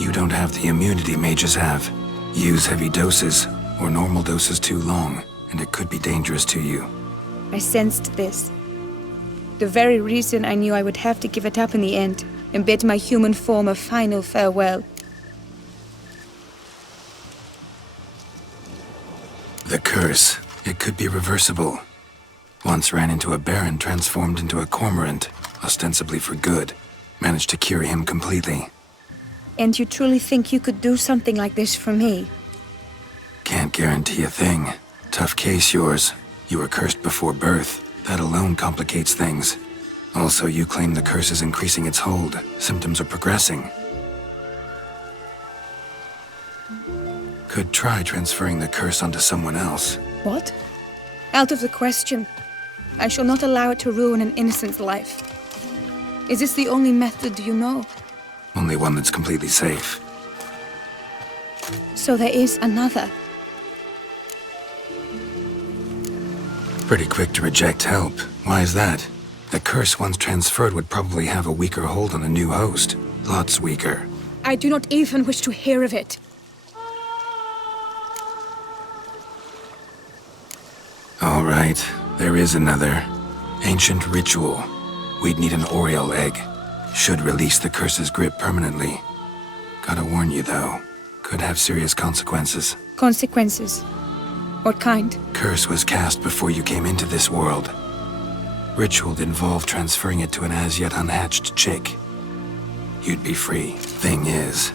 You don't have the immunity mages have. Use heavy doses, or normal doses too long, and it could be dangerous to you. I sensed this. The very reason I knew I would have to give it up in the end, and bid my human form a final farewell. The curse, it could be reversible. Once ran into a baron transformed into a cormorant, ostensibly for good. Managed to cure him completely. And you truly think you could do something like this for me? Can't guarantee a thing. Tough case, yours. You were cursed before birth. That alone complicates things. Also, you claim the curse is increasing its hold. Symptoms are progressing. Could try transferring the curse onto someone else. What? Out of the question. I shall not allow it to ruin an innocent's life. Is this the only method you know? Only one that's completely safe. So there is another. Pretty quick to reject help. Why is that? The curse once transferred would probably have a weaker hold on the new host. Lots weaker. I do not even wish to hear of it. All right, there is another. Ancient ritual. We'd need an Oriole egg. Should release the curse's grip permanently. Gotta warn you, though. Could have serious consequences. Consequences? What kind? Curse was cast before you came into this world. Ritual involved transferring it to an as-yet unhatched chick. You'd be free. Thing is,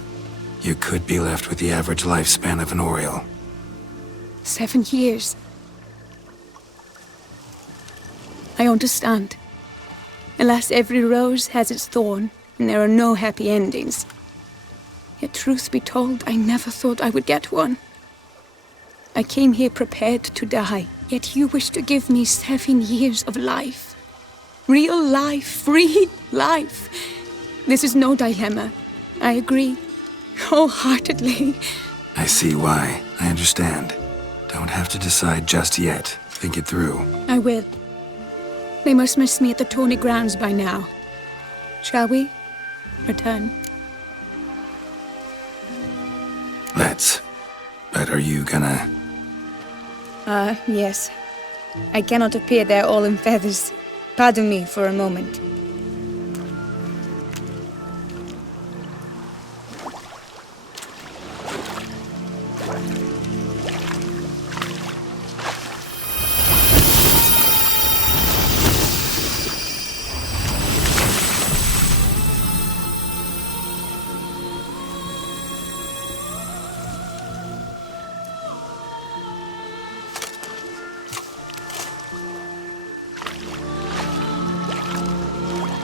you could be left with the average lifespan of an Oriole. 7 years. I understand. Alas, every rose has its thorn, and there are no happy endings. Yet truth be told, I never thought I would get one. I came here prepared to die, yet you wish to give me 7 years of life. Real life, free life. This is no dilemma. I agree, wholeheartedly. I see why. I understand. Don't have to decide just yet. Think it through. I will. They must miss me at the tourney grounds by now. Shall we return? Let's. But are you gonna... Yes. I cannot appear there all in feathers. Pardon me for a moment.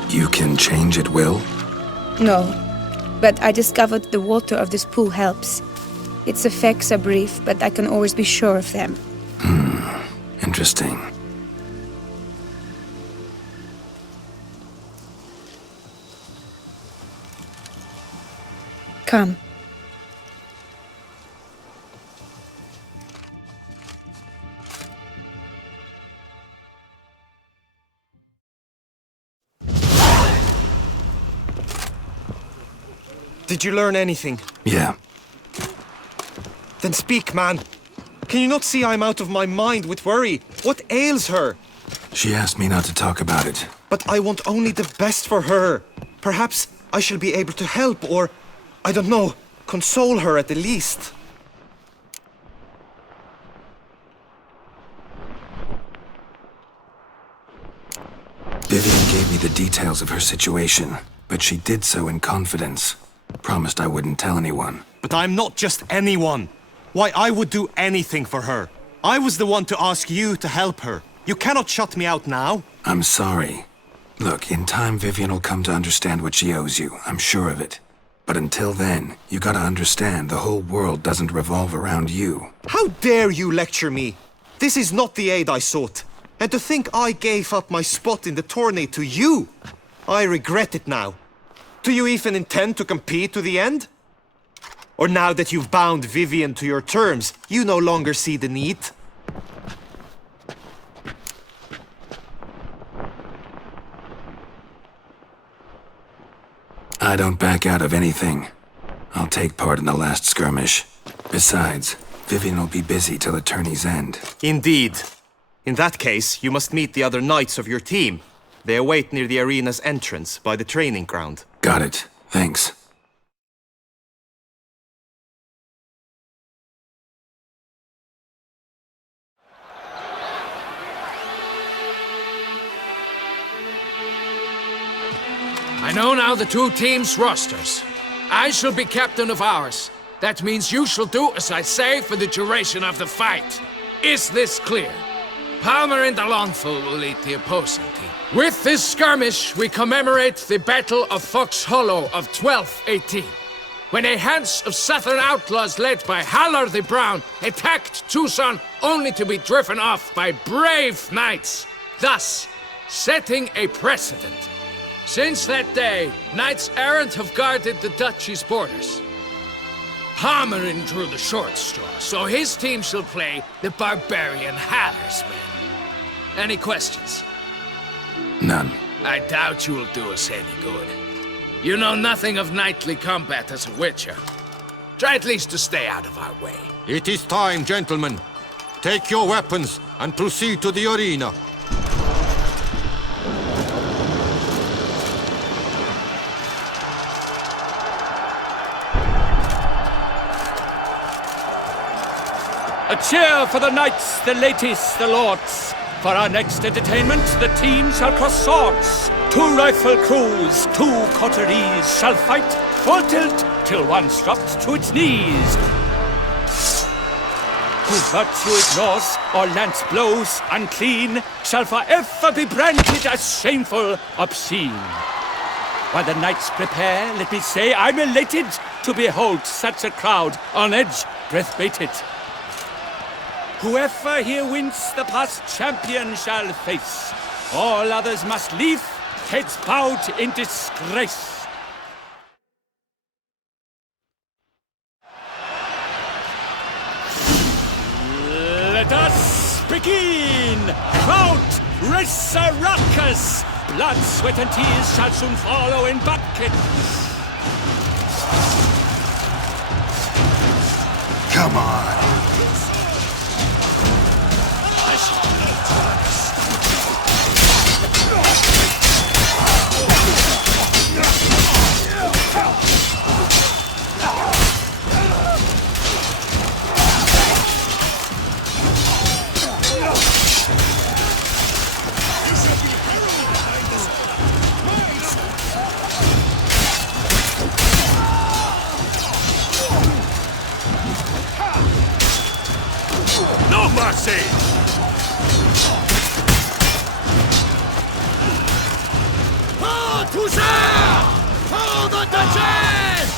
You can change at will? No, but I discovered the water of this pool helps. Its effects are brief, but I can always be sure of them. Interesting. Come. Did you learn anything? Yeah. Then speak, man. Can you not see I'm out of my mind with worry? What ails her? She asked me not to talk about it. But I want only the best for her. Perhaps I shall be able to help or, I don't know, console her at the least. Vivian gave me the details of her situation, but she did so in confidence. Promised I wouldn't tell anyone. But I'm not just anyone. Why, I would do anything for her. I was the one to ask you to help her. You cannot shut me out now. I'm sorry. Look, in time Vivian will come to understand what she owes you. I'm sure of it. But until then, you gotta understand the whole world doesn't revolve around you. How dare you lecture me? This is not the aid I sought. And to think I gave up my spot in the tourney to you. I regret it now. Do you even intend to compete to the end? Or now that you've bound Vivian to your terms, you no longer see the need? I don't back out of anything. I'll take part in the last skirmish. Besides, Vivian will be busy till the tourney's end. Indeed. In that case, you must meet the other knights of your team. They await near the arena's entrance, by the training ground. Got it. Thanks. I know now the two teams' rosters. I shall be captain of ours. That means you shall do as I say for the duration of the fight. Is this clear? Palmer and Alonso will lead the opposing team. With this skirmish, we commemorate the Battle of Fox Hollow of 1218, when a Hans of Southern outlaws led by Halar the Brown attacked Tucson only to be driven off by brave knights, thus setting a precedent. Since that day, knights errant have guarded the duchy's borders. Palmerin drew the short straw, so his team shall play the barbarian Haller's men. Any questions? None. I doubt you will do us any good. You know nothing of knightly combat as a witcher. Try at least to stay out of our way. It is time, gentlemen. Take your weapons and proceed to the arena. A cheer for the knights, the ladies, the lords. For our next entertainment, the team shall cross swords. 2 rifle crews, 2 coteries shall fight full tilt till one's dropped to its knees. Who virtue ignores or lance blows unclean shall forever be branded as shameful, obscene. While the knights prepare, let me say I'm elated to behold such a crowd on edge, breath baited. Whoever here wins the past champion shall face. All others must leave, heads bowed in disgrace. Let us begin! Crowd, race a ruckus! Blood, sweat and tears shall soon follow in buckets. Come on! No mercy! Oh, Toussaint! Hold the Duchess!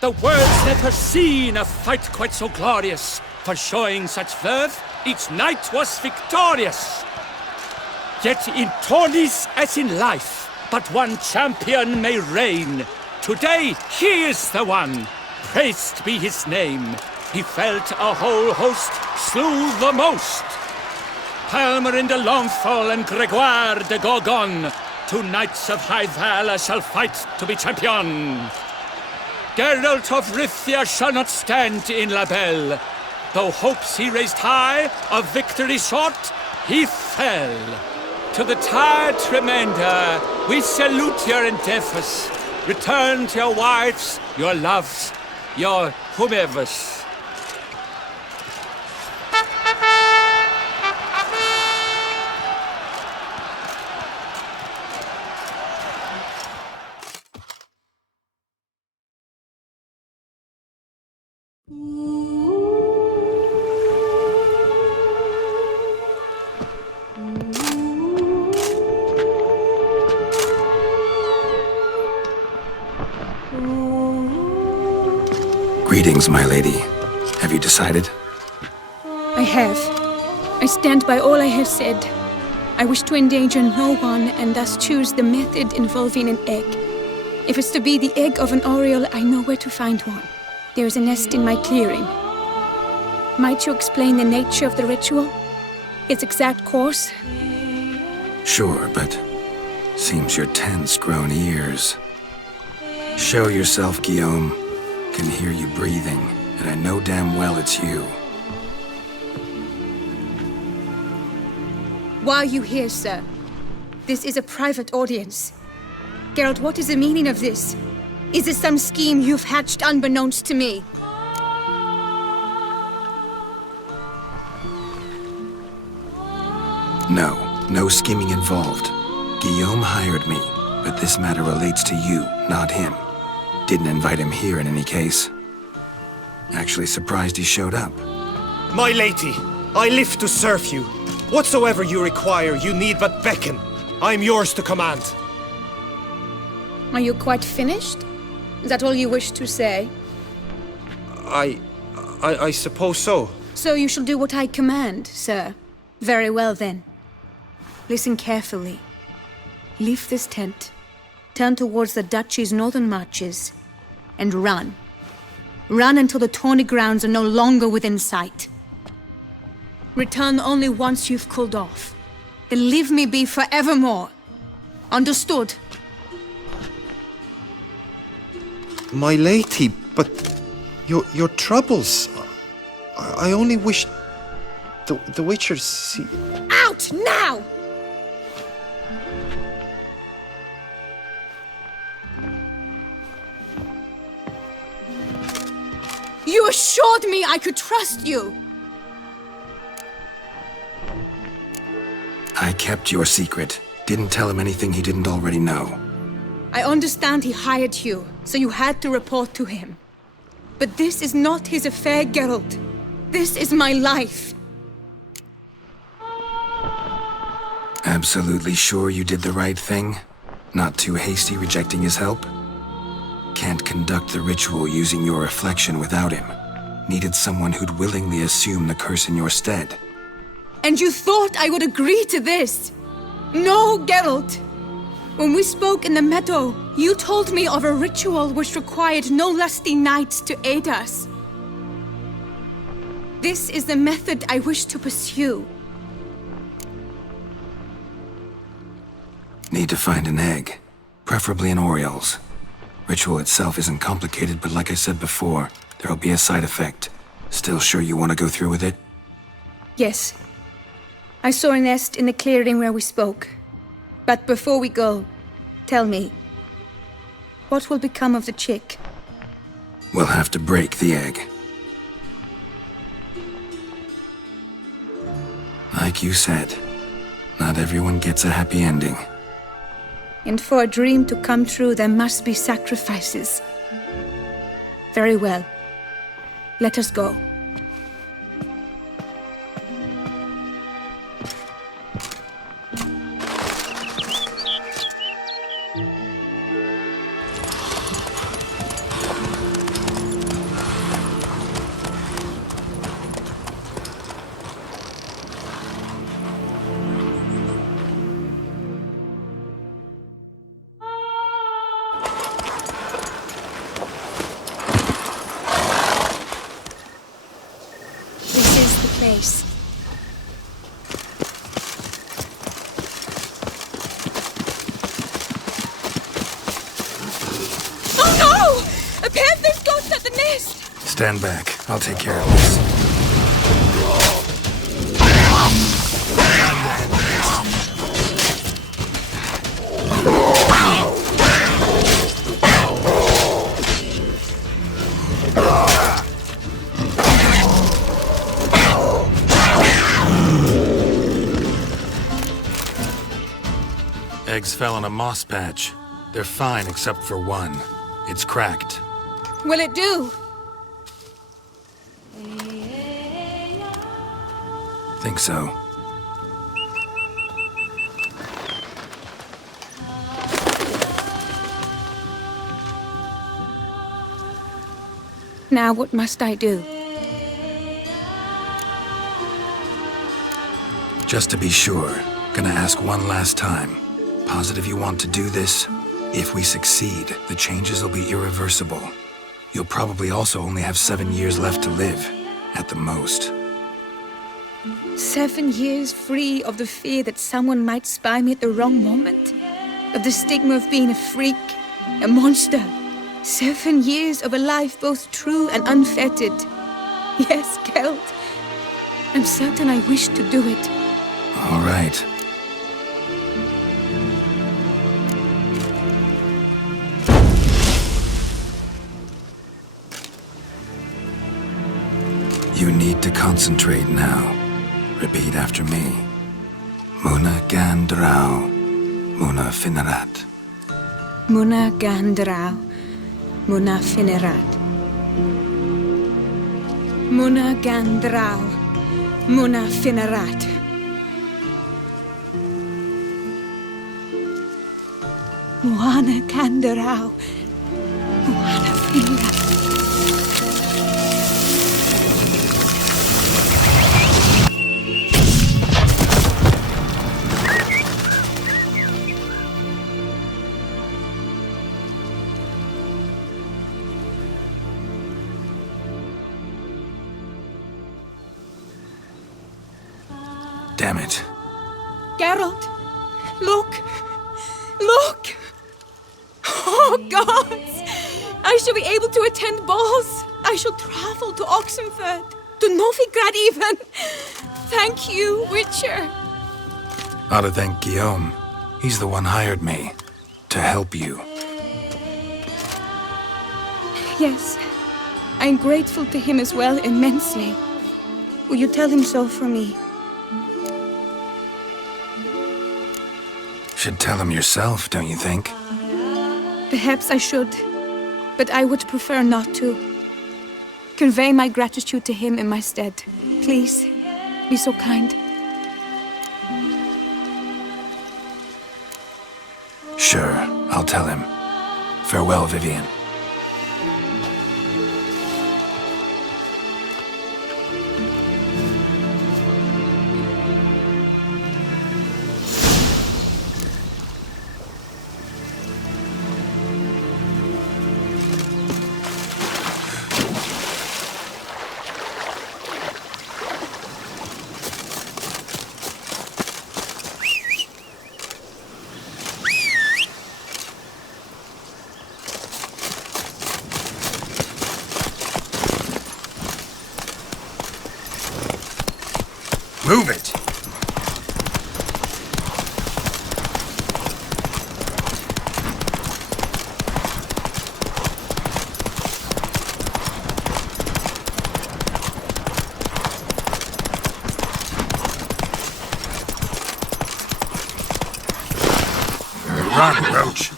The words never seen a fight quite so glorious. For showing such verve, each knight was victorious. Yet in tourneys as in life, but one champion may reign. Today he is the one, praised be his name. He felt a whole host, slew the most. Palmer de Longfall and Gregoire de Gorgon, two knights of high valor shall fight to be champion. Geralt of Rivia shall not stand in La Belle. Though hopes he raised high, of victory short, he fell. To the tired Tremender, we salute your endeavors. Return to your wives, your loves, your whomevers. Greetings, my lady. Have you decided? I have. I stand by all I have said. I wish to endanger no one and thus choose the method involving an egg. If it's to be the egg of an Oriole, I know where to find one. There is a nest in my clearing. Might you explain the nature of the ritual? Its exact course? Sure, but seems your tense grown ears. Show yourself, Guillaume. Can hear you breathing, and I know damn well it's you. Why are you here, sir? This is a private audience. Geralt, what is the meaning of this? Is this some scheme you've hatched unbeknownst to me? No scheming involved. Guillaume hired me, but this matter relates to you, not him. Didn't invite him here in any case. Actually surprised he showed up. My lady, I live to serve you. Whatsoever you require, you need but beckon. I am yours to command. Are you quite finished? Is that all you wish to say? I suppose so. So you shall do what I command, sir. Very well then. Listen carefully. Leave this tent. Turn towards the duchy's northern marches, and run. Run until the tawny grounds are no longer within sight. Return only once you've cooled off. Then leave me be forevermore. Understood? My lady, but your troubles. I only wish the Witcher see. Out now! You assured me I could trust you! I kept your secret. Didn't tell him anything he didn't already know. I understand he hired you, so you had to report to him. But this is not his affair, Geralt. This is my life. Absolutely sure you did the right thing? Not too hasty rejecting his help? Can't conduct the ritual using your reflection without him. Needed someone who'd willingly assume the curse in your stead. And you thought I would agree to this? No, Geralt! When we spoke in the meadow, you told me of a ritual which required no lusty knights to aid us. This is the method I wish to pursue. Need to find an egg. Preferably an Oriole's. Ritual itself isn't complicated, but like I said before, there'll be a side effect. Still sure you want to go through with it? Yes. I saw a nest in the clearing where we spoke. But before we go, tell me, what will become of the chick? We'll have to break the egg. Like you said, not everyone gets a happy ending. And for a dream to come true, there must be sacrifices. Very well. Let us go. Stand back. I'll take care of this. Eggs fell on a moss patch. They're fine except for one. It's cracked. Will it do? Think so. Now what must I do? Just to be sure, gonna ask one last time. Positive you want to do this? If we succeed, the changes will be irreversible. You'll probably also only have 7 years left to live, at the most. 7 years free of the fear that someone might spy me at the wrong moment? Of the stigma of being a freak, a monster? 7 years of a life both true and unfettered. Yes, Geld. I'm certain I wish to do it. All right. You need to concentrate now. Repeat after me. Muna Gandrau, Muna Finerat. Muna Gandrau, Muna Finerat. Muna Gandrau, Muna Finerat. Muana Gandrau, Muana Finerat. Damn it. Geralt, look! Look! Oh, gods! I shall be able to attend balls. I shall travel to Oxenfurt, to Novigrad even. Thank you, Witcher. Ought to thank Guillaume. He's the one hired me. To help you. Yes, I'm grateful to him as well, immensely. Will you tell him so for me? Should tell him yourself, don't you think? Perhaps I should, but I would prefer not to. Convey my gratitude to him in my stead. Please, be so kind. Sure, I'll tell him. Farewell, Vivian. Move it! Run, Roach!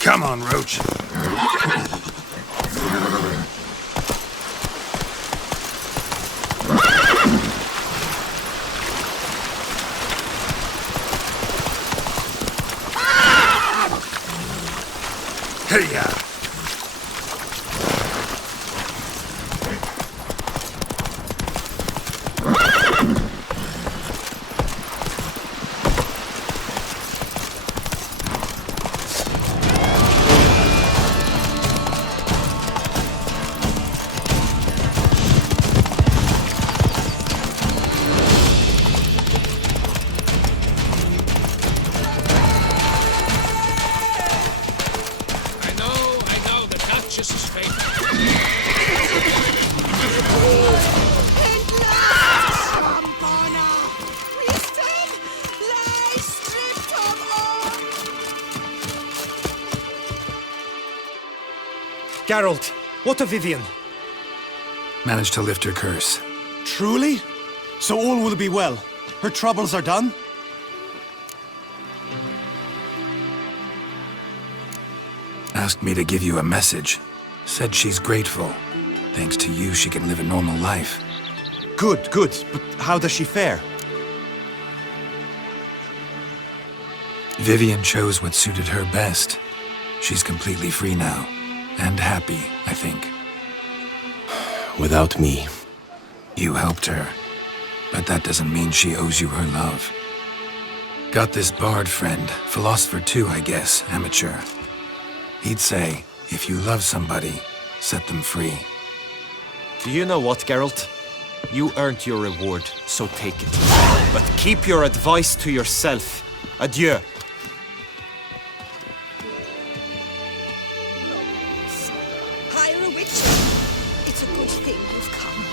Come on, Roach. Hey-ya! Geralt, what of Vivian? Managed to lift her curse. Truly? So all will be well. Her troubles are done? Asked me to give you a message. Said she's grateful. Thanks to you, she can live a normal life. Good, good. But how does she fare? Vivian chose what suited her best. She's completely free now. And happy, I think. Without me. You helped her. But that doesn't mean she owes you her love. Got this bard friend, philosopher too, I guess, amateur. He'd say, if you love somebody, set them free. Do you know what, Geralt? You earned your reward, so take it. But keep your advice to yourself. Adieu. Hire a witch. It's a good thing you've come.